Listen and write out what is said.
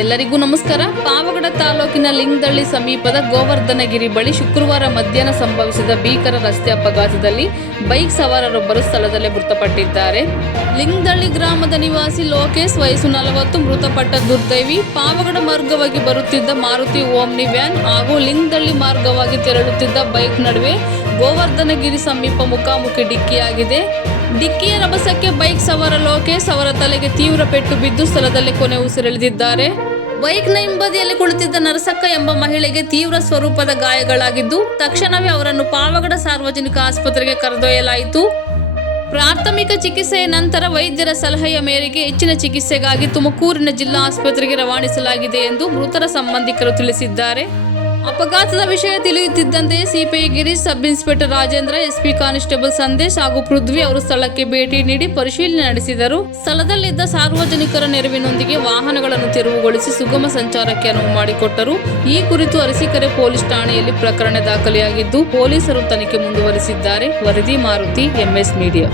ಎಲ್ಲರಿಗೂ ನಮಸ್ಕಾರ. ಪಾವಗಡ ತಾಲೂಕಿನ ಲಿಂಗದಳ್ಳಿ ಸಮೀಪದ ಗೋವರ್ಧನಗಿರಿ ಬಳಿ ಶುಕ್ರವಾರ ಮಧ್ಯಾಹ್ನ ಸಂಭವಿಸಿದ ಭೀಕರ ರಸ್ತೆ ಅಪಘಾತದಲ್ಲಿ ಬೈಕ್ ಸವಾರರೊಬ್ಬರು ಸ್ಥಳದಲ್ಲೇ ಮೃತಪಟ್ಟಿದ್ದಾರೆ. ಲಿಂಗದಳ್ಳಿ ಗ್ರಾಮದ ನಿವಾಸಿ ಲೋಕೇಶ್, ವಯಸ್ಸು ನಲವತ್ತು, ಮೃತಪಟ್ಟ ದುರ್ದೈವಿ, ಪಾವಗಡ ಮಾರ್ಗವಾಗಿ ಬರುತ್ತಿದ್ದ ಮಾರುತಿ ಓಮ್ನಿ ವ್ಯಾನ್ ಹಾಗೂ ಲಿಂಗದಳ್ಳಿ ಮಾರ್ಗವಾಗಿ ತೆರಳುತ್ತಿದ್ದ ಬೈಕ್ ನಡುವೆ ಗೋವರ್ಧನಗಿರಿ ಸಮೀಪ ಮುಖಾಮುಖಿ ಡಿಕ್ಕಿಯಾಗಿದೆ. ಡಿಕ್ಕಿಯ ರಭಸಕ್ಕೆ ಬೈಕ್ ಸವಾರ ಲೋಕೇಶ್ ಅವರ ತಲೆಗೆ ತೀವ್ರ ಪೆಟ್ಟು ಬಿದ್ದು ಸ್ಥಳದಲ್ಲೇ ಕೊನೆ ಉಸಿರೆಳೆದಿದ್ದಾರೆ. ಬೈಕ್ನ ಹಿಂಬದಿಯಲ್ಲಿ ಕುಳಿತಿದ್ದ ನರಸಕ್ಕ ಎಂಬ ಮಹಿಳೆಗೆ ತೀವ್ರ ಸ್ವರೂಪದ ಗಾಯಗಳಾಗಿದ್ದು, ತಕ್ಷಣವೇ ಅವರನ್ನು ಪಾವಗಡ ಸಾರ್ವಜನಿಕ ಆಸ್ಪತ್ರೆಗೆ ಕರೆದೊಯ್ಯಲಾಯಿತು. ಪ್ರಾಥಮಿಕ ಚಿಕಿತ್ಸೆಯ ನಂತರ ವೈದ್ಯರ ಸಲಹೆಯ ಮೇರೆಗೆ ಹೆಚ್ಚಿನ ಚಿಕಿತ್ಸೆಗಾಗಿ ತುಮಕೂರಿನ ಜಿಲ್ಲಾ ಆಸ್ಪತ್ರೆಗೆ ರವಾನಿಸಲಾಗಿದೆ ಎಂದು ಮೃತರ ಸಂಬಂಧಿಕರು ತಿಳಿಸಿದ್ದಾರೆ. ಅಪಘಾತದ ವಿಷಯ ತಿಳಿಯುತ್ತಿದ್ದಂತೆ CPI Girish sub inspector Rajendra, SP constable Sandesh ಹಾಗೂ ಪೃಥ್ವಿ ಅವರು ಸ್ಥಳಕ್ಕೆ ಭೇಟಿ ನೀಡಿ ಪರಿಶೀಲನೆ ನಡೆಸಿದರು. ಸ್ಥಳದಲ್ಲಿದ್ದ ಸಾರ್ವಜನಿಕರ ನೆರವಿನೊಂದಿಗೆ ವಾಹನಗಳನ್ನು ತೆರವುಗೊಳಿಸಿ ಸುಗಮ ಸಂಚಾರಕ್ಕೆ ಅನುವು ಮಾಡಿಕೊಟ್ಟರು. ಈ ಕುರಿತು ಅರಸೀಕೆರೆ ಪೊಲೀಸ್ ಠಾಣೆಯಲ್ಲಿ ಪ್ರಕರಣ ದಾಖಲೆಯಾಗಿದ್ದು, ಪೊಲೀಸರು ತನಿಖೆ ಮುಂದುವರಿಸಿದ್ದಾರೆ. ವರದಿ ಮಾರುತಿ, ಎಂಎಸ್ ಮೀಡಿಯಾ.